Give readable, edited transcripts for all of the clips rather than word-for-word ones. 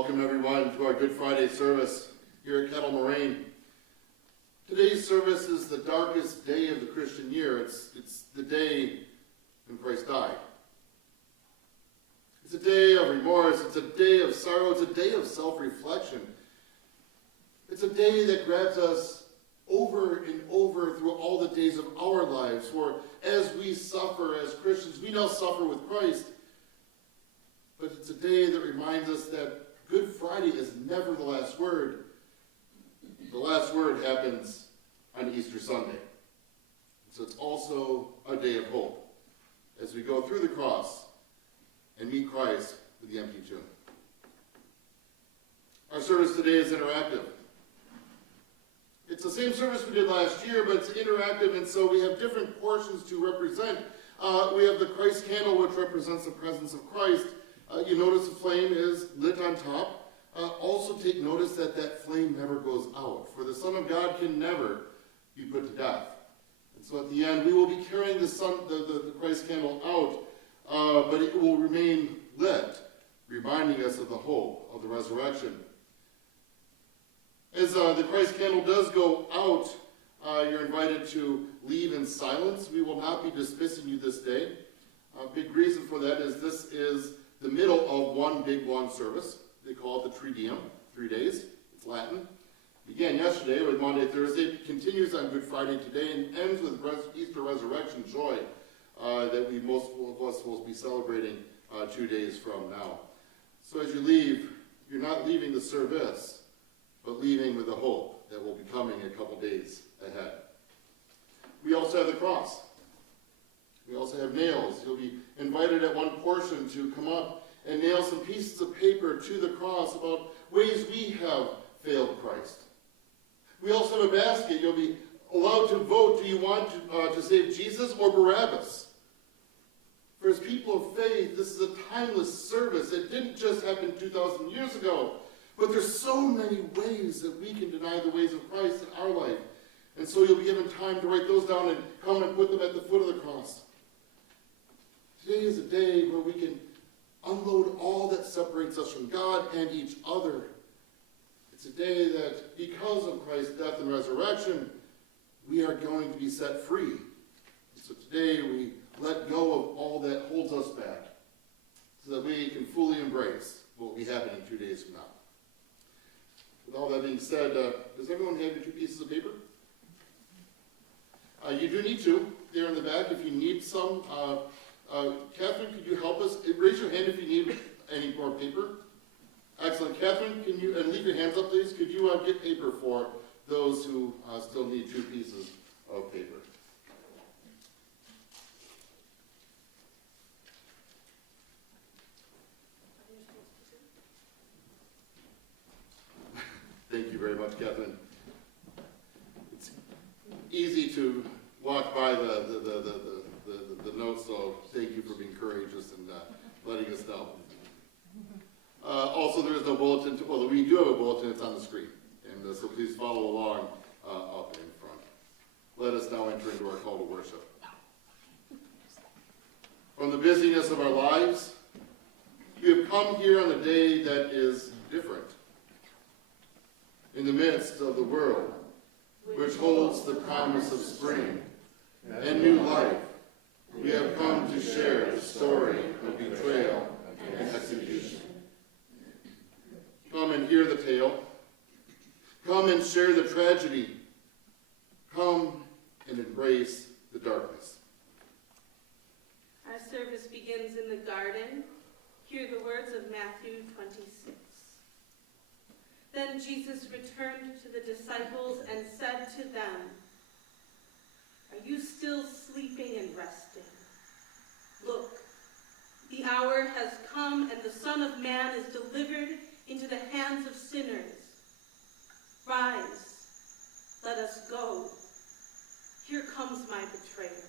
Welcome everyone to our Good Friday service here at Kettle Moraine. Today's service is the darkest day of the Christian year. It's the day when Christ died. It's a day of remorse. It's a day of sorrow. It's a day of self-reflection. It's a day that grabs us over and over through all the days of our lives. For as we suffer as Christians, we now suffer with Christ. But it's a day that reminds us that Good Friday is never the last word. The last word happens on Easter Sunday. So it's also a day of hope as we go through the cross and meet Christ with the empty tomb. Our service today is interactive. It's the same service we did last year, but it's interactive, and so we have different portions to represent. We have the Christ candle, which represents the presence of Christ. You notice the flame is lit on top. Also take notice that that flame never goes out, for the Son of God can never be put to death. And so at the end, we will be carrying the Christ candle out, but it will remain lit, reminding us of the hope of the resurrection. As the Christ candle does go out, you're invited to leave in silence. We will not be dismissing you this day. A big reason for that is this is the middle of one big long service. They call it the Triduum, 3 days. It's Latin. Began yesterday with Maundy, Thursday, continues on Good Friday today, and ends with Easter resurrection joy that we most of us will be celebrating 2 days from now. So as you leave, you're not leaving the service, but leaving with a hope that will be coming a couple days ahead. We also have the cross. We also have nails. You'll be invited at one portion to come up and nail some pieces of paper to the cross about ways we have failed Christ. We also have a basket. You'll be allowed to vote. Do you want to save Jesus or Barabbas? For as people of faith, this is a timeless service. It didn't just happen 2,000 years ago. But there's so many ways that we can deny the ways of Christ in our life. And so you'll be given time to write those down and come and put them at the foot of the cross. Today is a day where we can unload all that separates us from God and each other. It's a day that, because of Christ's death and resurrection, we are going to be set free. So today we let go of all that holds us back so that we can fully embrace what will be happening 2 days from now. With all that being said, does everyone have your 2 pieces of paper? You do need 2. They're in the back if you need some. Catherine, could you help us? Raise your hand if you need any more paper. Excellent. Catherine, can you, and leave your hands up, please. Could you get paper for those who still need 2 pieces of paper? Thank you very much, Catherine. It's easy to walk by the notes, so thank you for being courageous and letting us know. Also, there is no bulletin. Well, we do have a bulletin. It's on the screen, and so please follow along up in front. Let us now enter into our call to worship. From the busyness of our lives, we have come here on a day that is different. In the midst of the world, which holds the promise of spring and new life, we have come to share the story of betrayal and execution. Come and hear the tale. Come and share the tragedy. Come and embrace the darkness. Our service begins in the garden. Hear the words of Matthew 26. Then Jesus returned to the disciples and said to them, "Are you still sleeping and resting? Look, the hour has come and the Son of Man is delivered into the hands of sinners. Rise, let us go. Here comes my betrayer."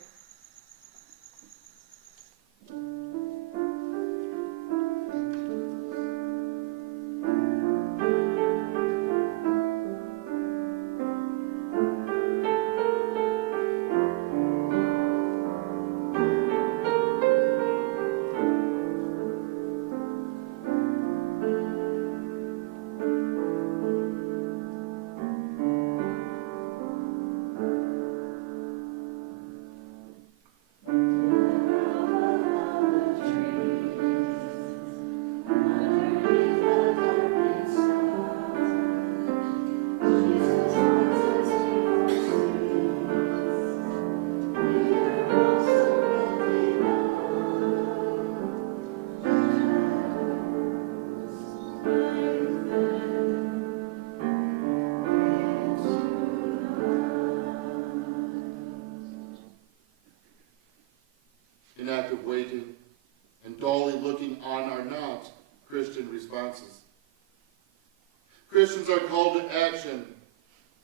Christians are called to action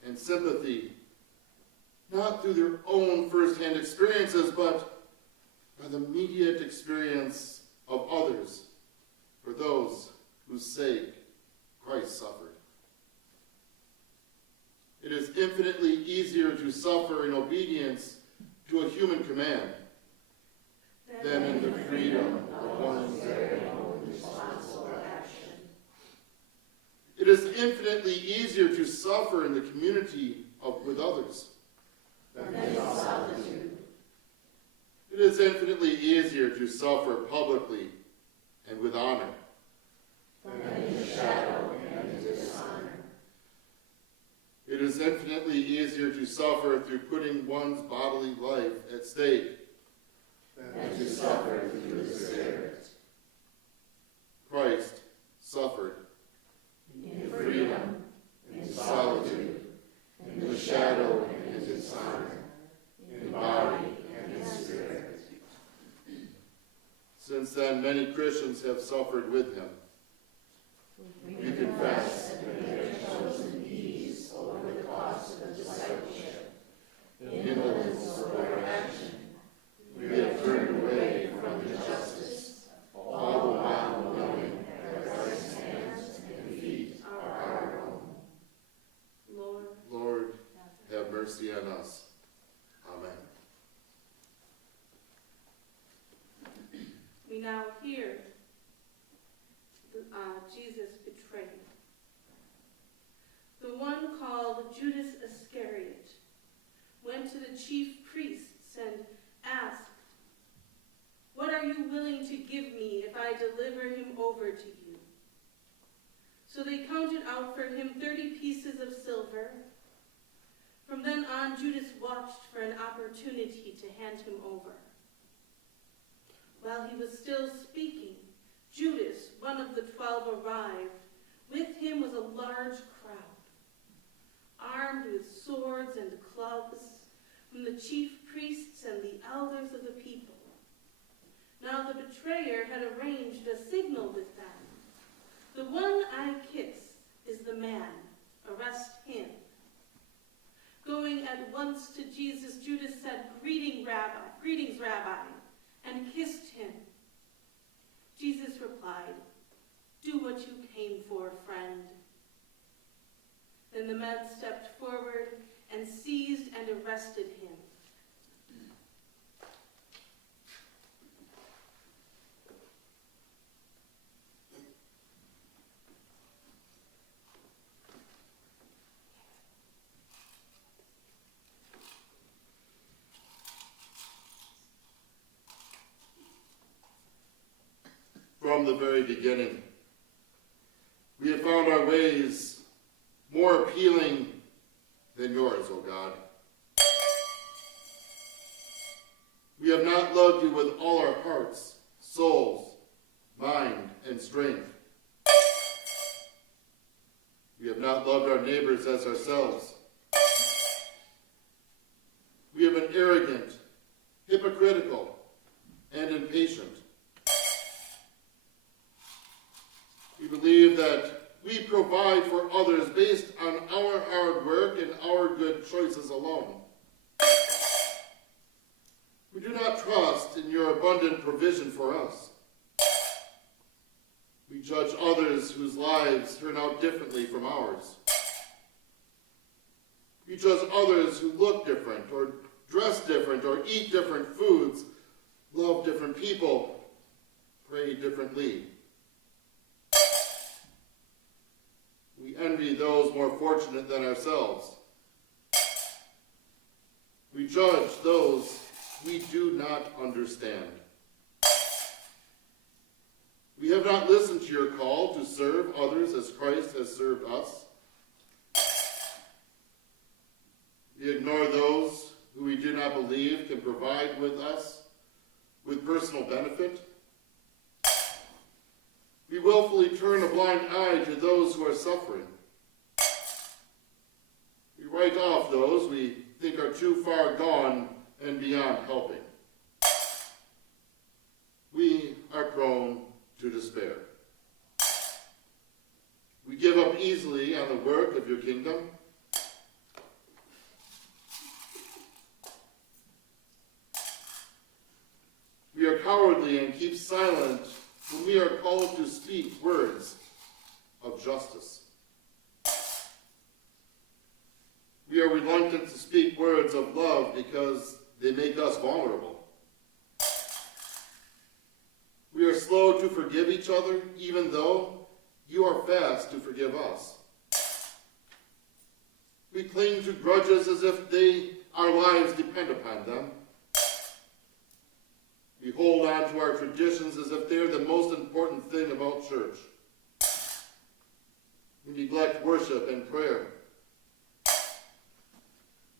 and sympathy, not through their own first-hand experiences, but by the immediate experience of others, for those whose sake Christ suffered. It is infinitely easier to suffer in obedience to a human command than in the freedom of one's very own responsible action. It is infinitely easier to suffer in the community with others than in solitude. It is infinitely easier to suffer publicly and with honor than in the shadow and in dishonor. It is infinitely easier to suffer through putting one's bodily life at stake than to suffer through the Spirit. Christ suffered in freedom, in solitude, in the shadow and in dishonor, in body and in spirit. Since then, many Christians have suffered with him. We confess that we have chosen ease over the cost of discipleship, indolence over action. We have turned away from injustice, all the while knowing that Christ's hands and feet are our own. Lord, have mercy on us. Amen. We now hear Jesus betrayed. The one called Judas Iscariot went to the chief priests and asked, "What are you willing to give me if I deliver him over to you?" So they counted out for him 30 pieces of silver. From then on, Judas watched for an opportunity to hand him over. While he was still speaking, Judas, one of the 12, arrived. With him was a large crowd, armed with swords and clubs, from the chief priests and the elders of the people. Now the betrayer had arranged a signal with them. "The one I kiss is the man. Arrest him." Going at once to Jesus, Judas said, "Greetings, Rabbi," and kissed him. Jesus replied, "Do what you came for, friend." Then the men stepped forward and seized and arrested him. From the very beginning, we have found our ways more appealing than yours, O God. We have not loved you with all our hearts, souls, mind, and strength. We have not loved our neighbors as ourselves. We have been arrogant, hypocritical, and impatient. We believe that we provide for others based on our hard work and our good choices alone. We do not trust in your abundant provision for us. We judge others whose lives turn out differently from ours. We judge others who look different, or dress different, or eat different foods, love different people, pray differently. We envy those more fortunate than ourselves. We judge those we do not understand. We have not listened to your call to serve others as Christ has served us. We ignore those who we do not believe can provide with us with personal benefit. We willfully turn a blind eye to those who are suffering. We write off those we think are too far gone and beyond helping. We are prone to despair. We give up easily on the work of your kingdom. We are cowardly and keep silent when we are called to speak words of justice. We are reluctant to speak words of love because they make us vulnerable. We are slow to forgive each other, even though you are fast to forgive us. We cling to grudges as if our lives depend upon them. We hold on to our traditions as if they're the most important thing about church. We neglect worship and prayer.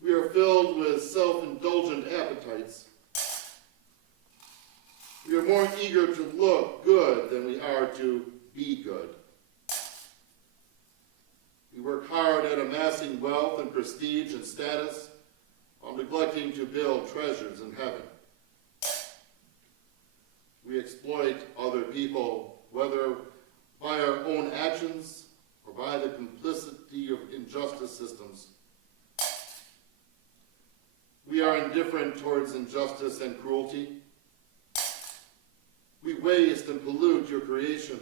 We are filled with self-indulgent appetites. We are more eager to look good than we are to be good. We work hard at amassing wealth and prestige and status while neglecting to build treasures in heaven. We exploit other people, whether by our own actions or by the complicity of injustice systems. We are indifferent towards injustice and cruelty. We waste and pollute your creation.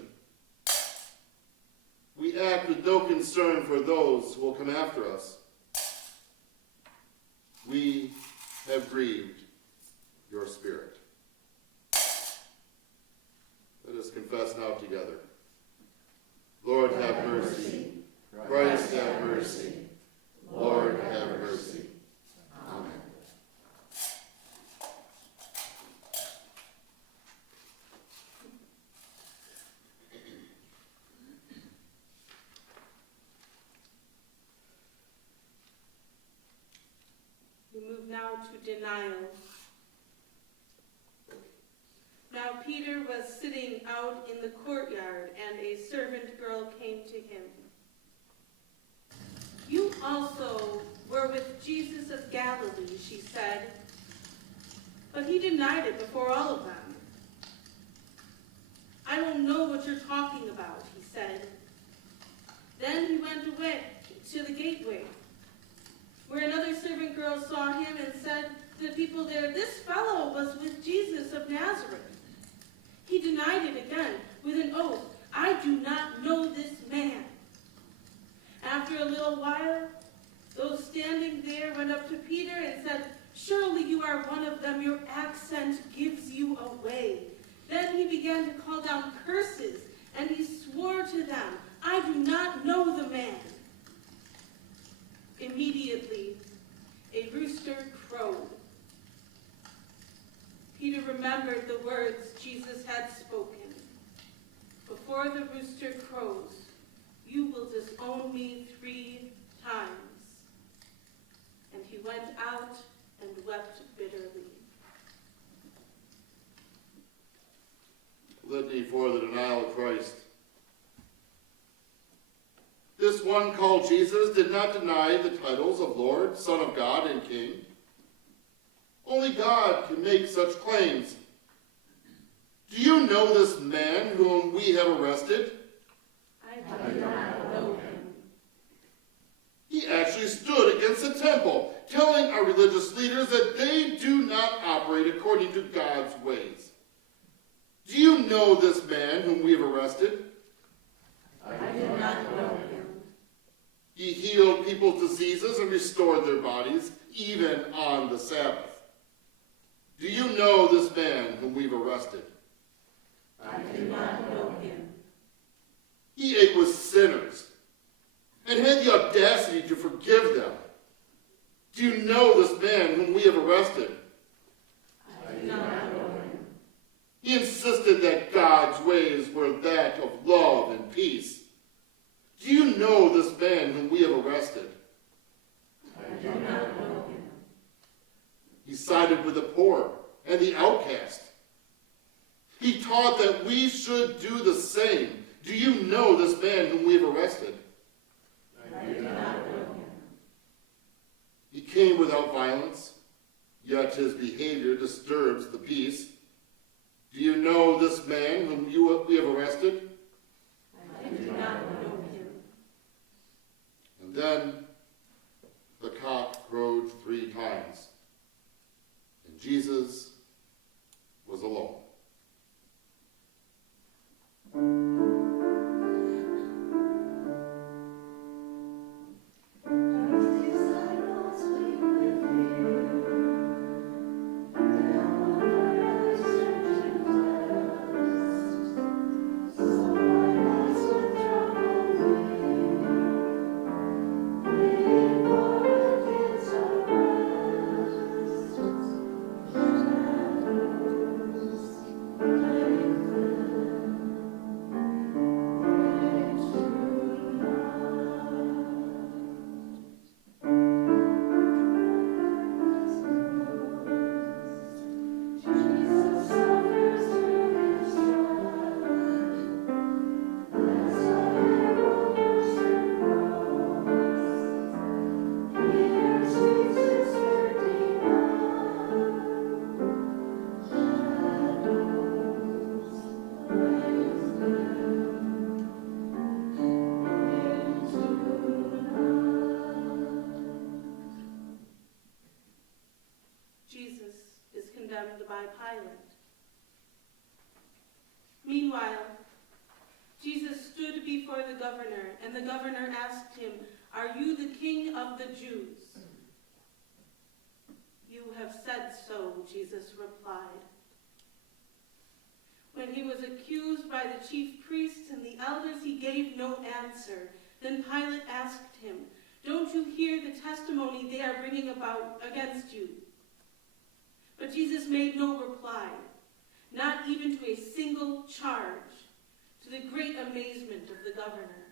We act with no concern for those who will come after us. We have grieved your spirit. Let us confess now together. Lord, have mercy. Christ, have mercy. Lord, have mercy. Amen. We move now to denial. Now Peter was sitting out in the courtyard, and a servant girl came to him. "You also were with Jesus of Galilee," she said. But he denied it before all of them. "I don't know what you're talking about," he said. Then he went away to the gateway, where another servant girl saw him and said to the people there, "This fellow was with Jesus of Nazareth." He denied it again with an oath, "I do not know this man." After a little while, those standing there went up to Peter and said, "Surely you are one of them. Your accent gives you away." Then he began to call down curses, and he swore to them, "I do not know the man." Immediately, a rooster crowed. Peter remembered the words Jesus had spoken. "Before the rooster crows, you will disown me 3 times." And he went out and wept bitterly. Litany for the denial of Christ. This one called Jesus did not deny the titles of Lord, Son of God, and King. Only God can make such claims. Do you know this man whom we have arrested? I do not know him. He actually stood against the temple, telling our religious leaders that they do not operate according to God's ways. Do you know this man whom we have arrested? I do not know him. He healed people's diseases and restored their bodies, even on the Sabbath. Do you know this man whom we've arrested? I do not know him. He ate with sinners and had the audacity to forgive them. Do you know this man whom we have arrested? I do not know him. He insisted that God's ways were that of love and peace. Do you know this man whom we have arrested? I do not know him. He sided with the poor and the outcast. He taught that we should do the same. Do you know this man whom we have arrested? I do not know him. He came without violence, yet his behavior disturbs the peace. Do you know this man whom we have arrested? I do not know him. then the cock crowed 3 times, and Jesus was alone. By Pilate. Meanwhile, Jesus stood before the governor, and the governor asked him, "Are you the king of the Jews?" "You have said so," Jesus replied. When he was accused by the chief priests and the elders, he gave no answer. Then Pilate asked him, "Don't you hear the testimony they are bringing about against you?" But Jesus made no reply, not even to a single charge, to the great amazement of the governor.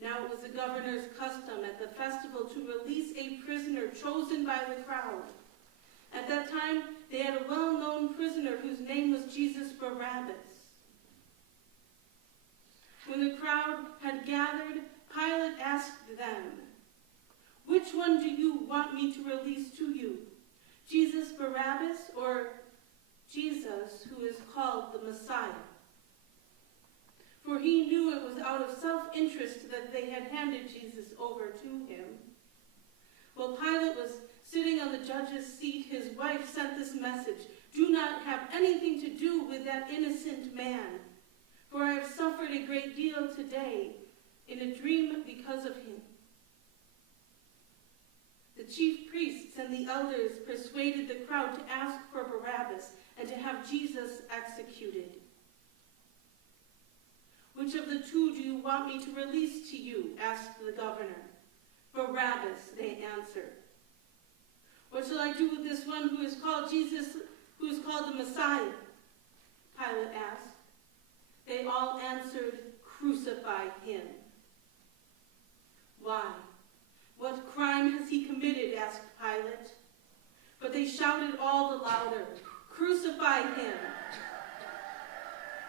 Now it was the governor's custom at the festival to release a prisoner chosen by the crowd. At that time, they had a well-known prisoner whose name was Jesus Barabbas. When the crowd had gathered, Pilate asked them, "Which one do you want me to release to you? Jesus Barabbas, or Jesus, who is called the Messiah?" For he knew it was out of self-interest that they had handed Jesus over to him. While Pilate was sitting on the judge's seat, his wife sent this message, "Do not have anything to do with that innocent man, for I have suffered a great deal today in a dream because of him." The chief priests and the elders persuaded the crowd to ask for Barabbas and to have Jesus executed. "Which of the 2 do you want me to release to you?" asked the governor. "Barabbas," they answered. "What shall I do with this one who is called Jesus, who is called the Messiah?" Pilate asked. They all answered, "Crucify him." "Why? What crime has he committed?" asked Pilate. But they shouted all the louder, "Crucify him!"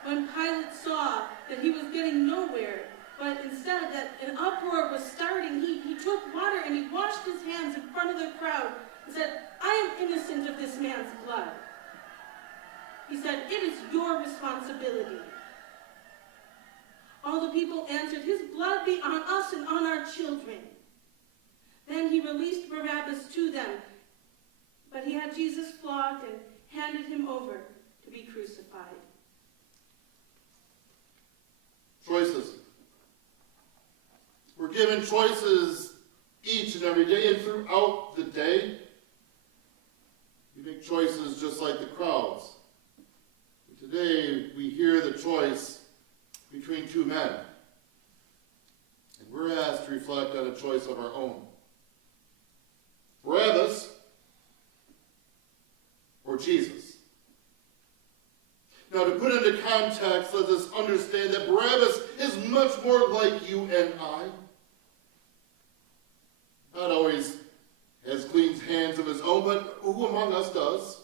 When Pilate saw that he was getting nowhere, but instead that an uproar was starting, he took water and he washed his hands in front of the crowd and said, "I am innocent of this man's blood." He said, "It is your responsibility." All the people answered, "His blood be on us and on our children." Then he released Barabbas to them, but he had Jesus flogged and handed him over to be crucified. Choices. We're given choices each and every day, and throughout the day, we make choices just like the crowds. Today, we hear the choice between 2 men, and we're asked to reflect on a choice of our own. Barabbas or Jesus? Now, to put into context, let us understand that Barabbas is much more like you and I. Not always has clean hands of his own, but who among us does?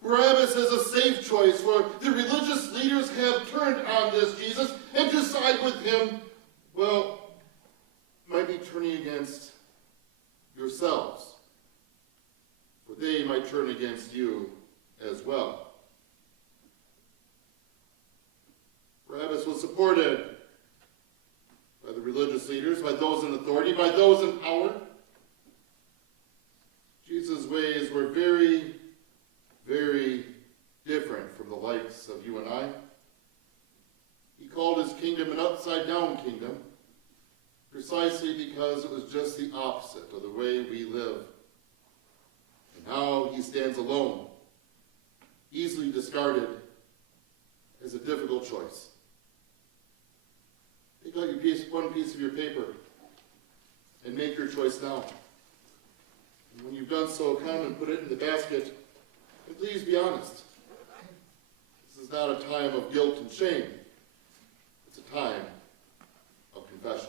Barabbas is a safe choice, for the religious leaders have turned on this Jesus, and to side with him, well, might be turning against yourselves, for they might turn against you as well. Barabbas was supported by religious leaders, by those in authority, by those in power. Jesus' ways were very, very different from the likes of you and I. He called his kingdom an upside-down kingdom, precisely because it was just the opposite of the way we live. And now he stands alone, easily discarded as a difficult choice. Take out one piece of your paper and make your choice now. And when you've done so, come and put it in the basket, and please be honest. This is not a time of guilt and shame. It's a time of confession.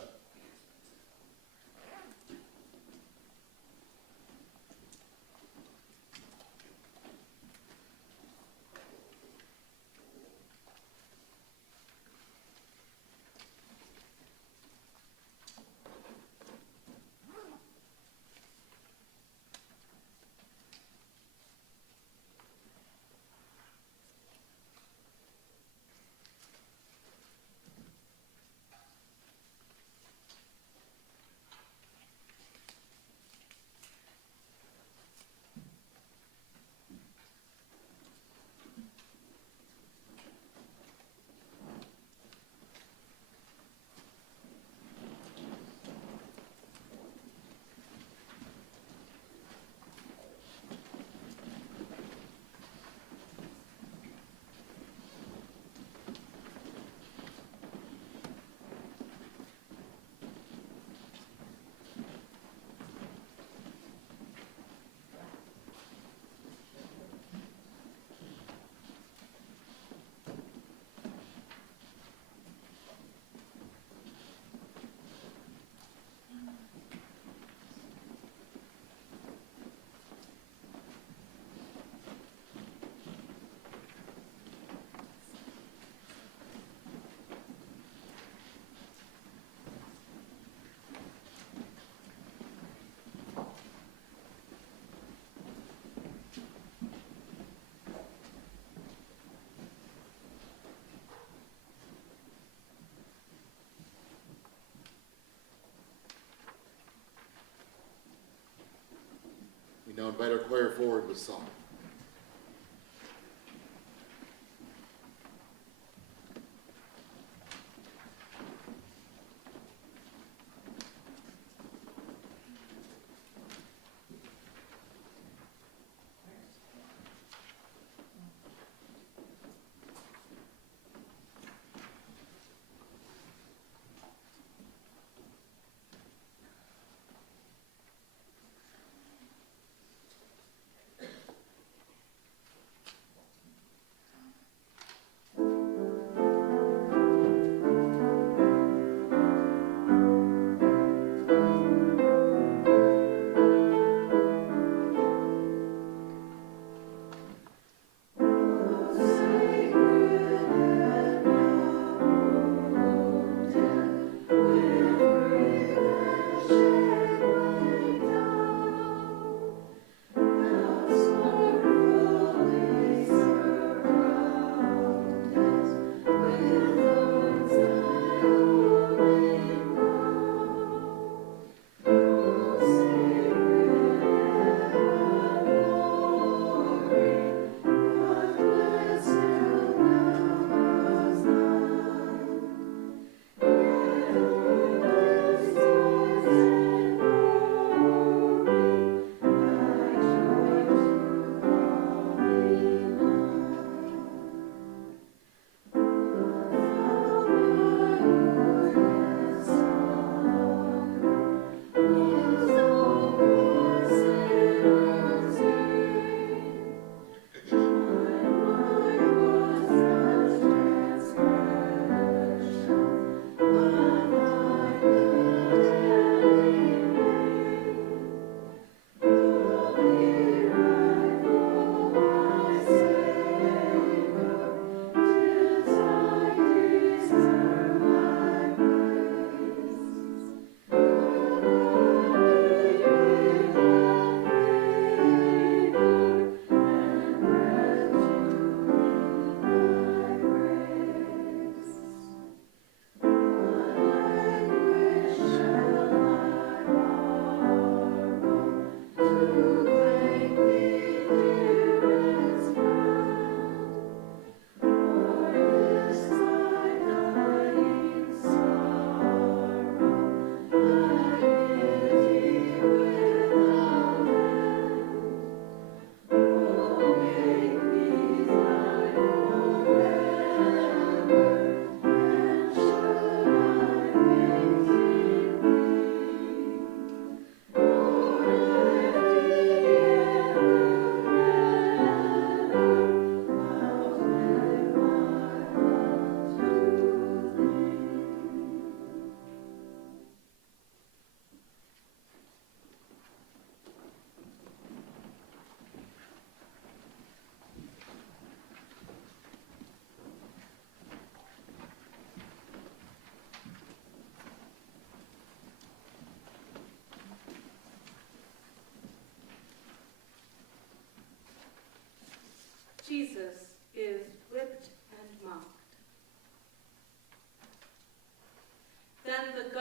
We now invite our choir forward with song.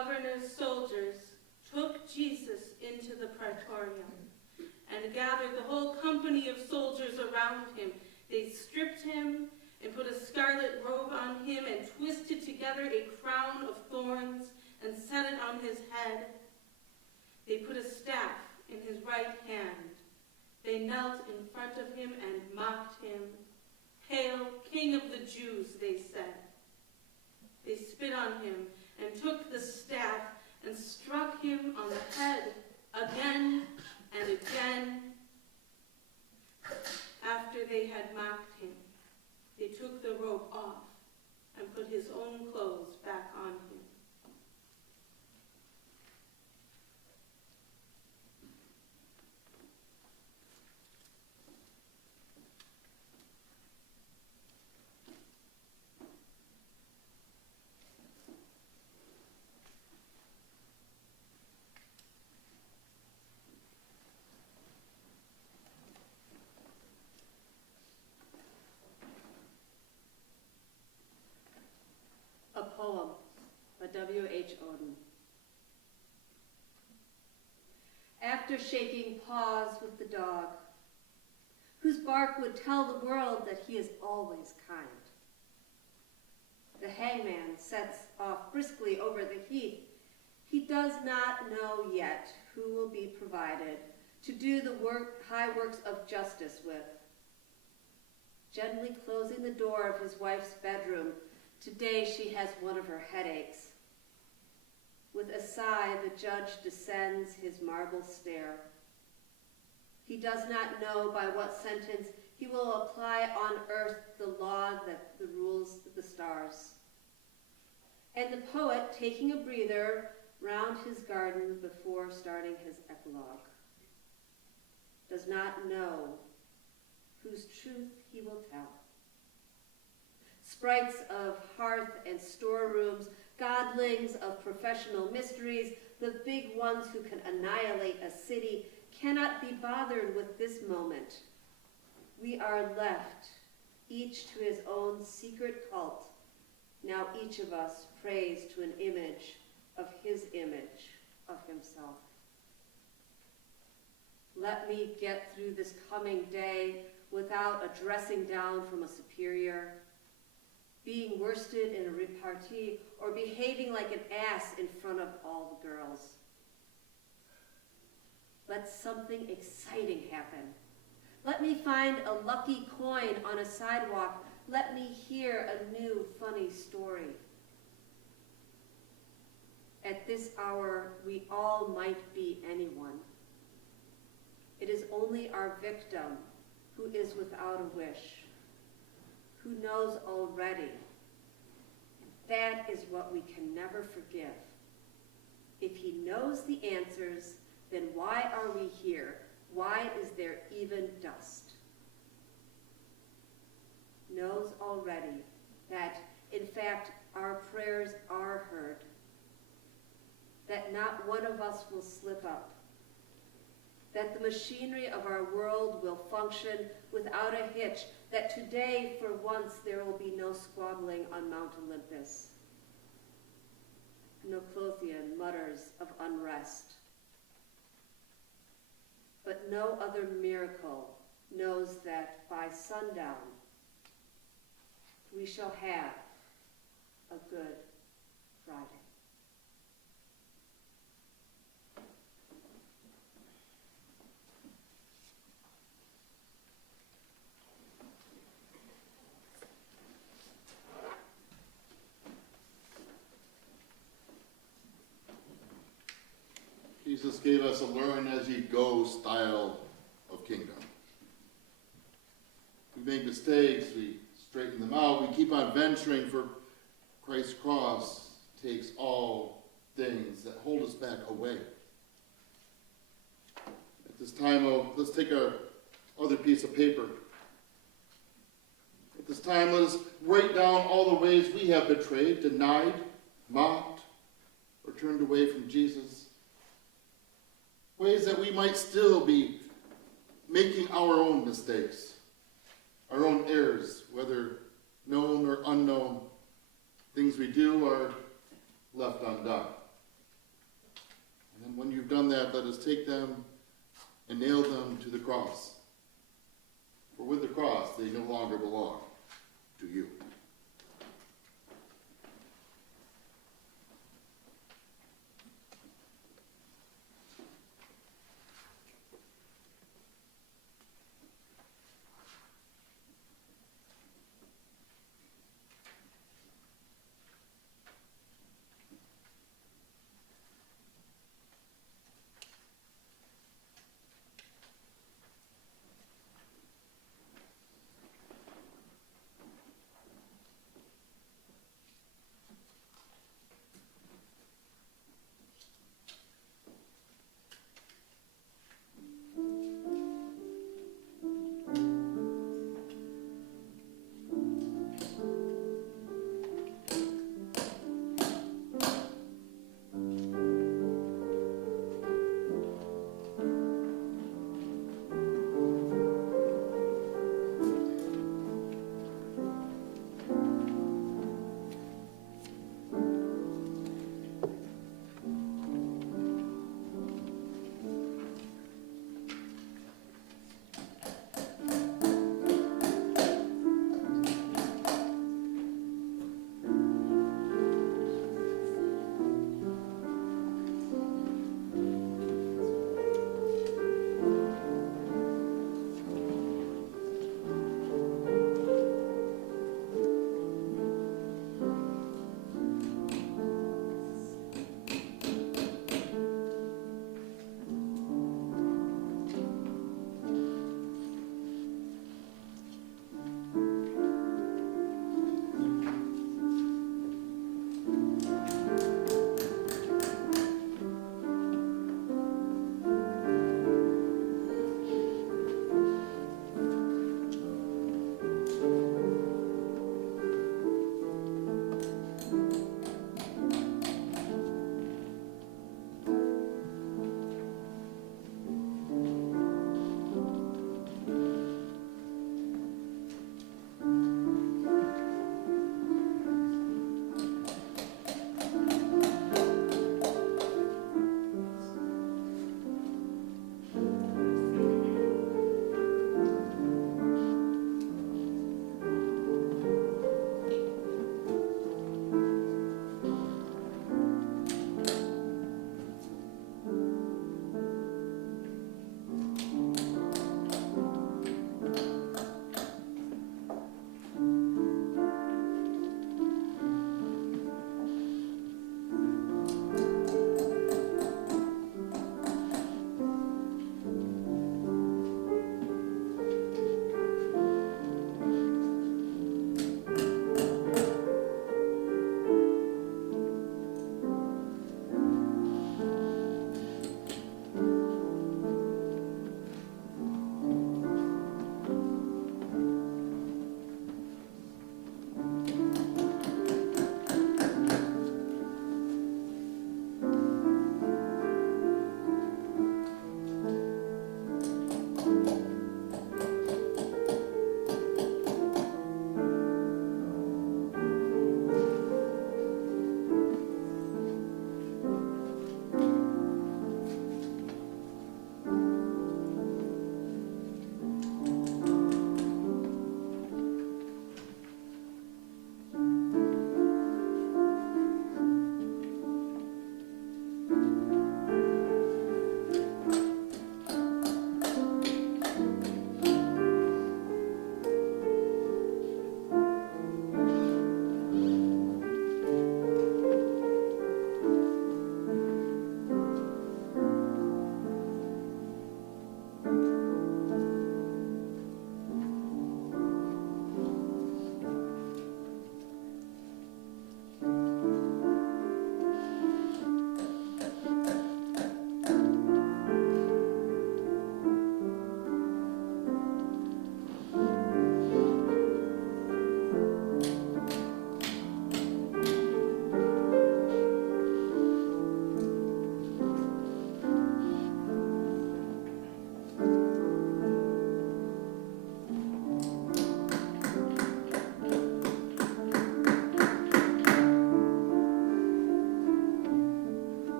governor's soldiers took Jesus into the praetorium and gathered the whole company of soldiers around him. They stripped him and put a scarlet robe on him and twisted together a crown of thorns and set it on his head. They put a staff in his right hand. They knelt in front of him and mocked him. "Hail, King of the Jews," they said. They spit on him and took the staff and struck him on the head again and again. After they had mocked him, they took the robe off and put his own clothes back on him. A poem by W.H. Auden. After shaking paws with the dog, whose bark would tell the world that he is always kind, the hangman sets off briskly over the heath. He does not know yet who will be provided to do the high works of justice with. Gently closing the door of his wife's bedroom, today she has one of her headaches. With a sigh, the judge descends his marble stair. He does not know by what sentence he will apply on earth the law that rules the stars. And the poet, taking a breather, round his garden before starting his epilogue, does not know whose truth he will tell. Sprites of hearth and storerooms, godlings of professional mysteries, the big ones who can annihilate a city, cannot be bothered with this moment. We are left, each to his own secret cult. Now each of us prays to an image of his image of himself. Let me get through this coming day without a dressing down from a superior, being worsted in a repartee, or behaving like an ass in front of all the girls. Let something exciting happen. Let me find a lucky coin on a sidewalk. Let me hear a new funny story. At this hour, we all might be anyone. It is only our victim who is without a wish, who knows already. That is what we can never forgive. If he knows the answers, then why are we here? Why is there even dust? Knows already that, in fact, our prayers are heard, that not one of us will slip up, that the machinery of our world will function without a hitch, that today, for once, there will be no squabbling on Mount Olympus, no Clothian mutters of unrest. But no other miracle knows that by sundown, we shall have a Good Friday. Jesus gave us a learn as ye go style of kingdom. We make mistakes, we straighten them out, we keep on venturing, for Christ's cross takes all things that hold us back away. At this time, let's take our other piece of paper. At this time, let us write down all the ways we have betrayed, denied, mocked, or turned away from Jesus. Ways that we might still be making our own mistakes, our own errors, whether known or unknown. Things we do are left undone. that, let us take them and nail them to the cross. For with the cross, they no longer belong to you.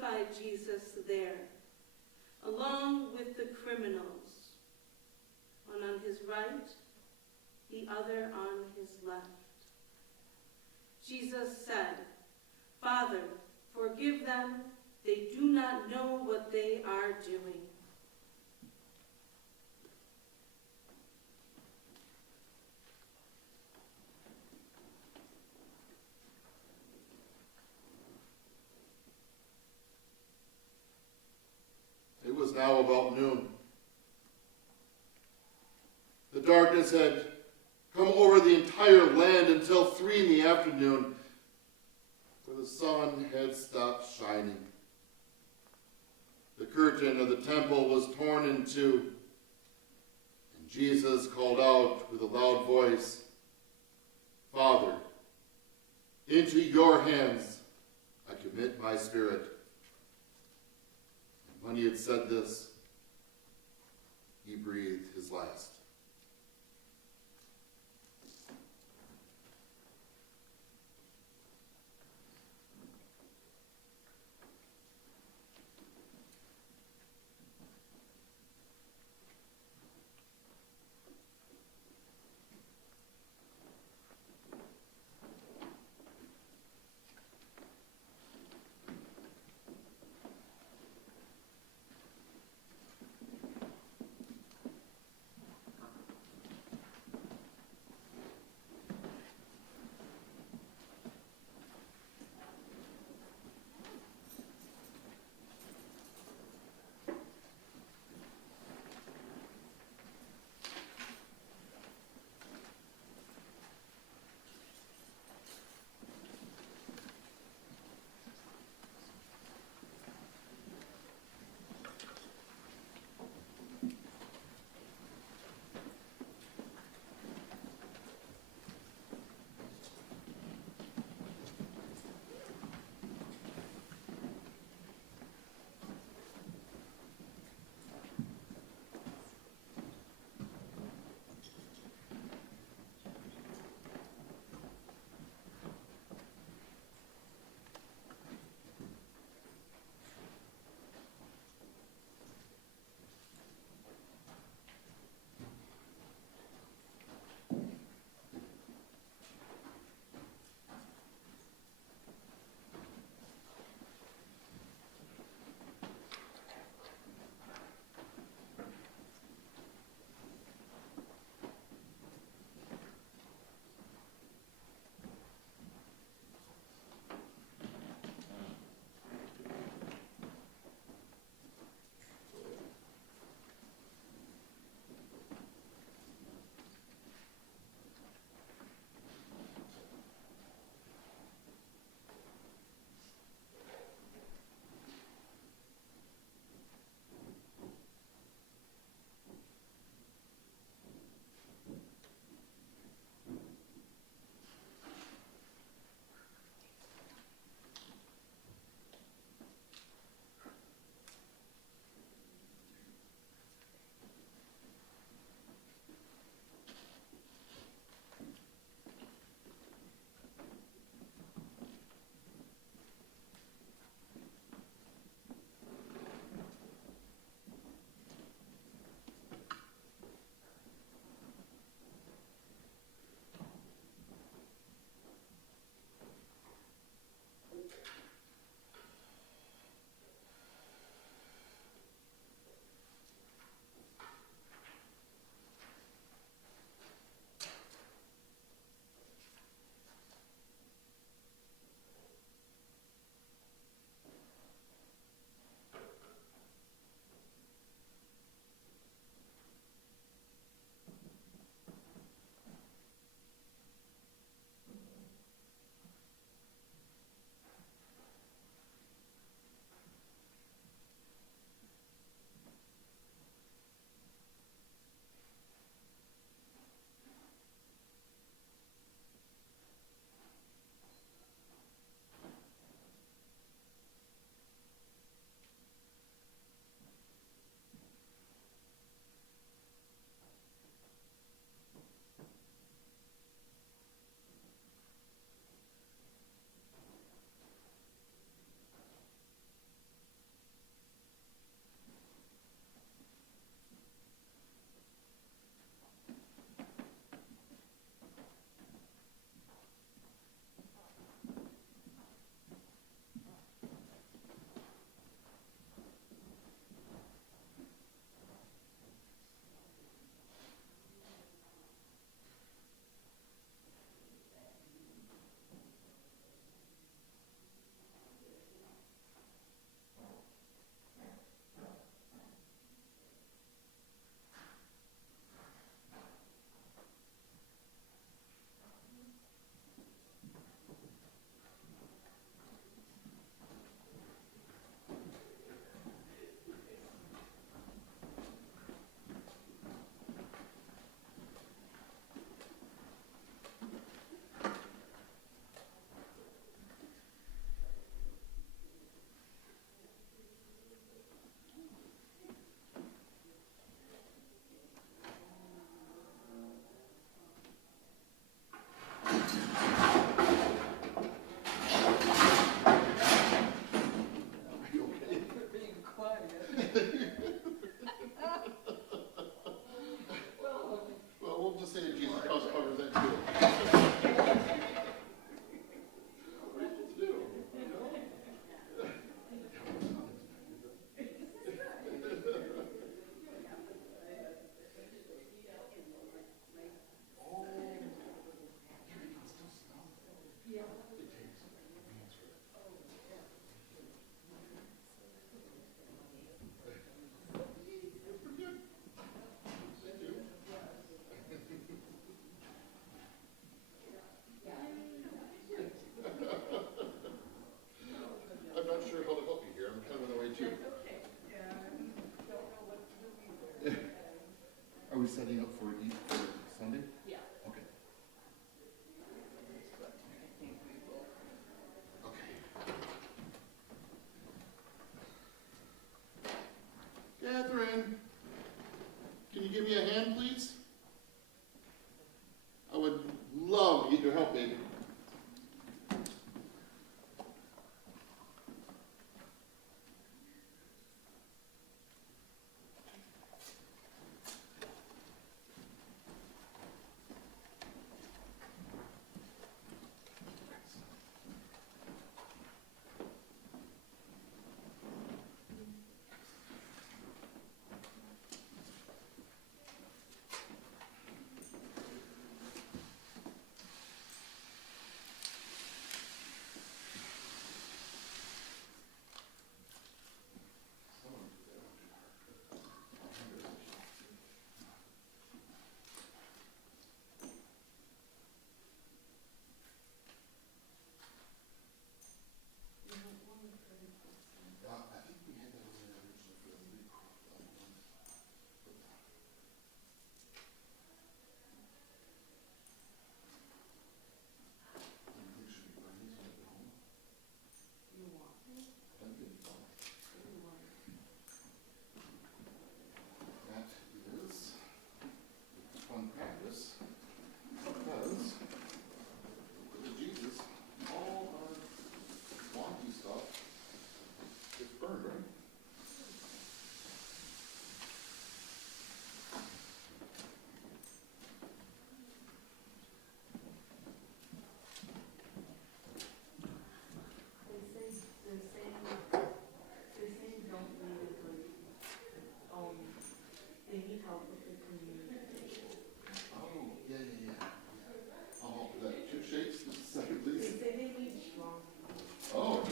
crucified Jesus there, along with the criminals, one on his right, the other on his left. Jesus said, "Father, forgive them. They do not know what they are doing." It was now about noon. The darkness had come over the entire land until 3 in the afternoon, for the sun had stopped shining. The curtain of the temple was torn in two, and Jesus called out with a loud voice, "Father, into your hands I commit my spirit." And when he had said this, he breathed his last.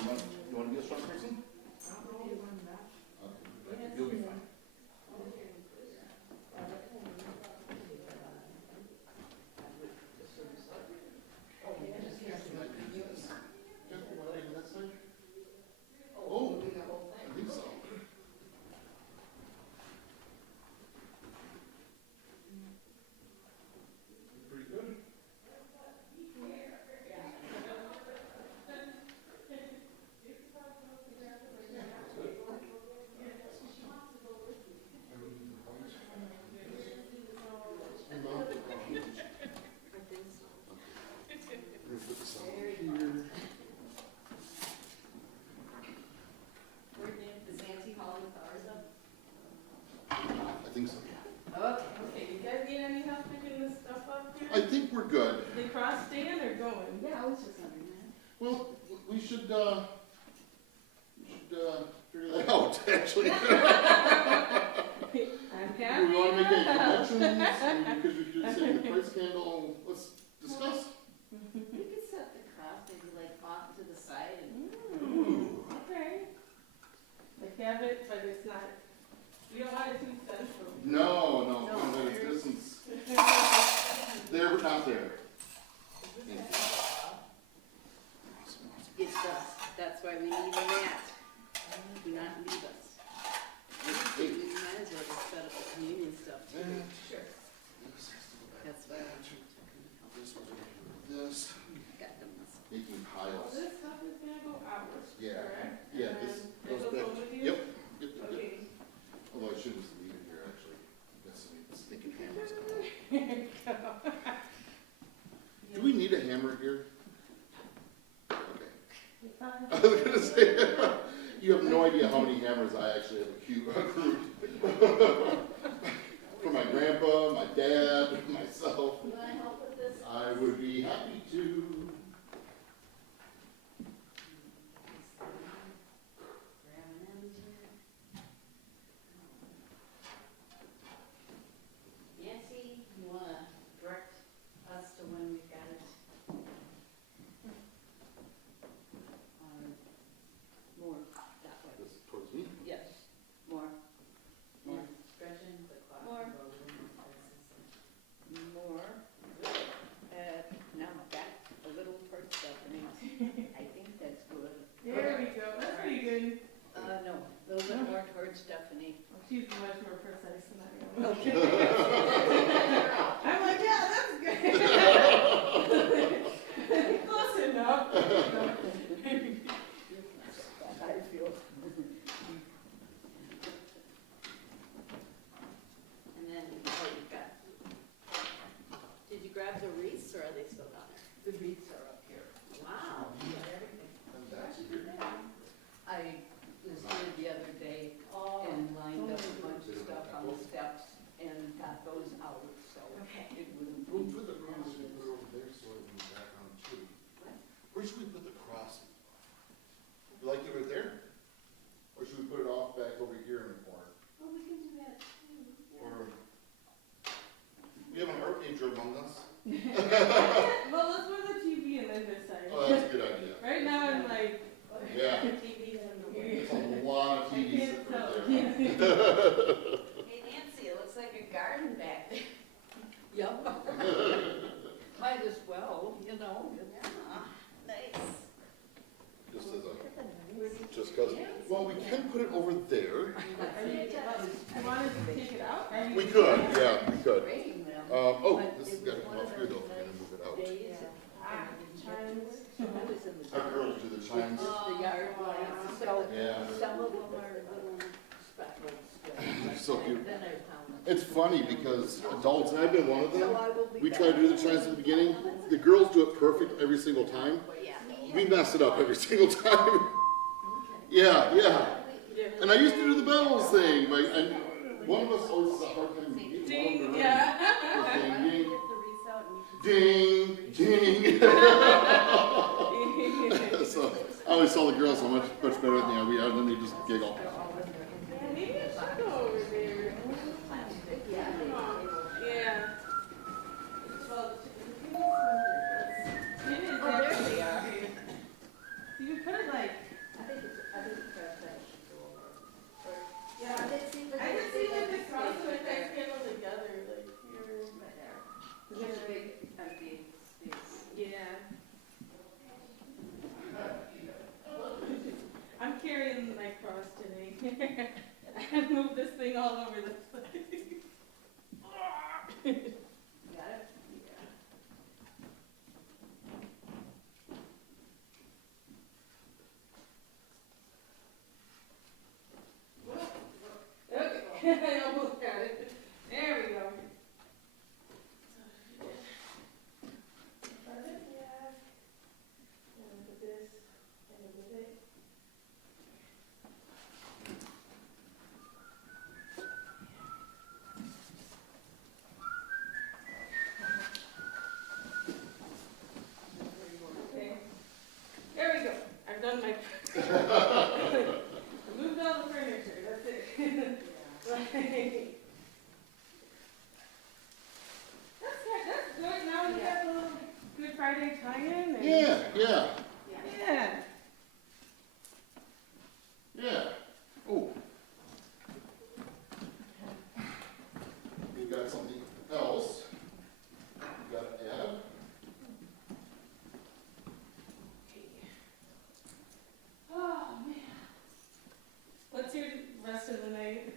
You want to be a strong person? Okay, you'll be fine. Oh, I think so. Pretty good. Is Nancy hauling the cars up? I think so. Okay, you guys need any help picking this stuff up here? I think we're good. They cross stand or going? Yeah, I was just wondering that. Well, we should figure that out, actually. I'm Do happy. we want to make any connections? Because we could say the price candle, let's discuss. You could set the cross maybe like off to the side and. Ooh. Okay. Like have it, but it's not, we don't want it too central. No, no, that is distance. There, but not there. It's us. That's why we need a mat. Do not leave us. We might as well just set up the communion stuff too. Sure. That's why I This, got them. making So piles. this stuff is gonna go out, Yeah. correct? Yeah, And this then goes it back. home with you? Yep, yep, yep. Okay. Although I should just leave it here, actually. I'm guessing it's thinking hammers. Do we need a hammer here? Okay. I was gonna say, you have no idea how many hammers I actually have accrued. For my grandpa, my dad, myself. You wanna help with this? I would be happy to. Nancy, you wanna direct us to when we've got it? More that way. This towards me. Yes, more, more, Stretching the clock. More. more. Now back a little towards Stephanie. I think that's good. There we go, that's pretty good. No, a little bit more towards Stephanie. Well, she's much more precise than I am. Okay. I'm like, yeah, that's good. Close enough. I feel. And then, oh, you've got, did you grab the wreaths or are they still down there? The wreaths are up here. Wow. You got everything. And that's good. I was here the other day Oh. and lined up a bunch of stuff on the steps and got those out, so Okay. it wouldn't We'll be. put the cross, we put it over there so it moves back on too. What? Where should we put the cross? You like it right there? Or should we put it off back over here in the corner? Well, we can do that too. Or, we have an art major among us? Well, let's put the TV and then this side. Oh, that's a good idea. Right now I'm like, Yeah, TV's in the way. it's a lot of I TVs can't sitting tell. right I there. can't tell. Hey Nancy, it looks like a garden back there. Yep. Might as well, you know. Yeah, nice. Just as a, just cause, well, we can put it over there. Are you, you wanted to take it out? Are you- We could, yeah, we could. Rain them. Oh, But this it has got to was come one off of here those though, we're gonna move it out. Days. Ah, chimes. I was in the. Our girls do the chimes. The yard lights, so Yeah. some of them are little speckled still. So cute. Then I found them. It's funny because adults, and I've been one of them, So I will be we back. try to do the chimes at the beginning. The girls do it perfect every single time. Yeah. We mess it up every single time. Yeah, yeah. And I used to do the bells thing, like, and one of us always has a hard time getting Ding, one to yeah. Ding, Get the wreaths out and you can. ding, ding. So I always tell the girls how much better than we are, and then they just giggle. Maybe you should go over there. Yeah. Well, maybe it's Oh, there they are. You could put it like I moved this thing all over the place. Got it? Yeah. Okay, I almost got it. There we go. Got it? Yeah. And put this and with it. Okay. There we go. I've done my. I moved all the furniture. That's it. Right. That's good. Now we have a little Good Friday tie-in. And Yeah, yeah, Yeah. yeah. Oh. You got something else? You got to add? Oh man. What's your rest of the night?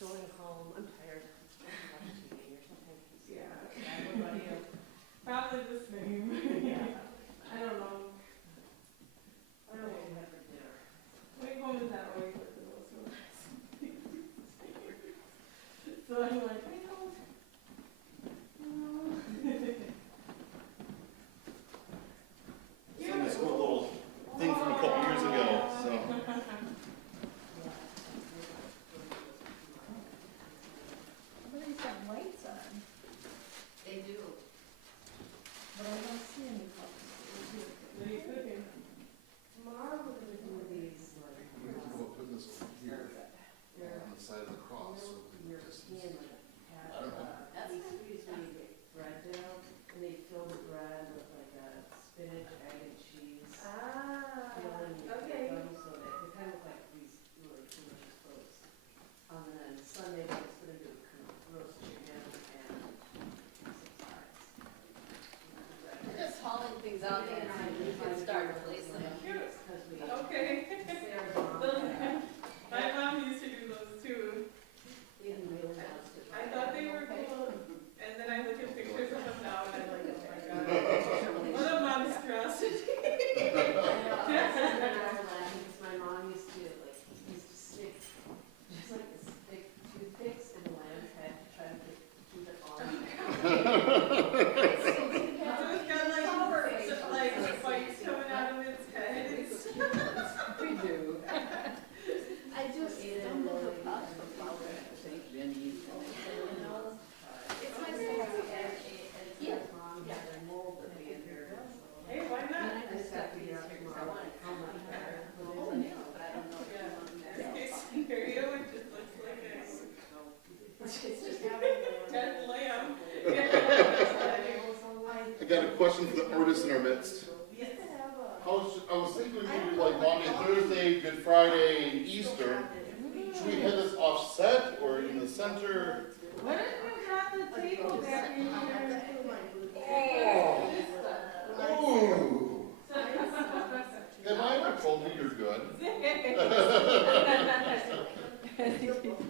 Going home. I'm tired. I'm watching TV or something. Yeah. What about you? Probably the same. Yeah. I don't know. I don't know what you have for dinner. My home is that way for the most of us. So I'm like, I don't. It's a nice little thing from a couple years ago, so. Somebody's got lights on, They do. but I don't see any colors. What are you cooking? Tomorrow we're gonna do these like, We're thinking about putting this over here on the side of the cross, so we your can just. hand like a pat. I don't know. These squeeze when you get bread down, and they fill the bread with like a spinach, egg, and cheese. Filling you okay. them so that they kind of look like these really delicious clothes. And then Sunday we're just gonna do roast chicken and some sides. We're just hauling things out there, so we can start replacing them. Because we. Okay. Sarah's mom Those- had- My mom used to do those too. Ethan really wants to try I thought they were cool. And then I look at pictures of them now and I'm like, oh my god. What a monstrosity. My mom used to stick just like this thick toothpicks in the lamb's head to try to keep it on. So it's got like spikes coming out of its head. We do. I just stumbled across the flower at St. Jenny's. It's my favorite. And Yeah. mom had a mold at the end here. Hey, why not? I just got to figure out tomorrow how much better. Oh, yeah, but I don't know if you want This that. case scenario, it just looks like a It's just having dead lamb. I got a question for the artists in our midst. Yes. I was thinking we could do like Monday, Thursday, Good Friday, and Easter. Should we have this offset or in the center? What if we got the table back in here? Ooh. Have I ever told you you're good?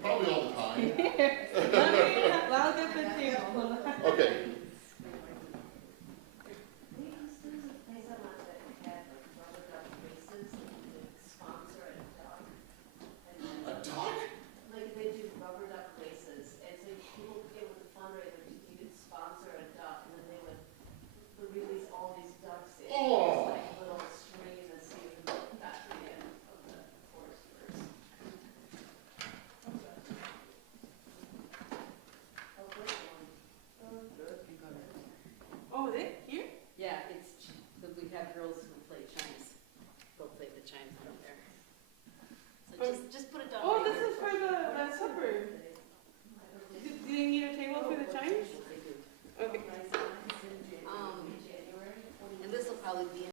Probably all the time. I'll get the table. Okay,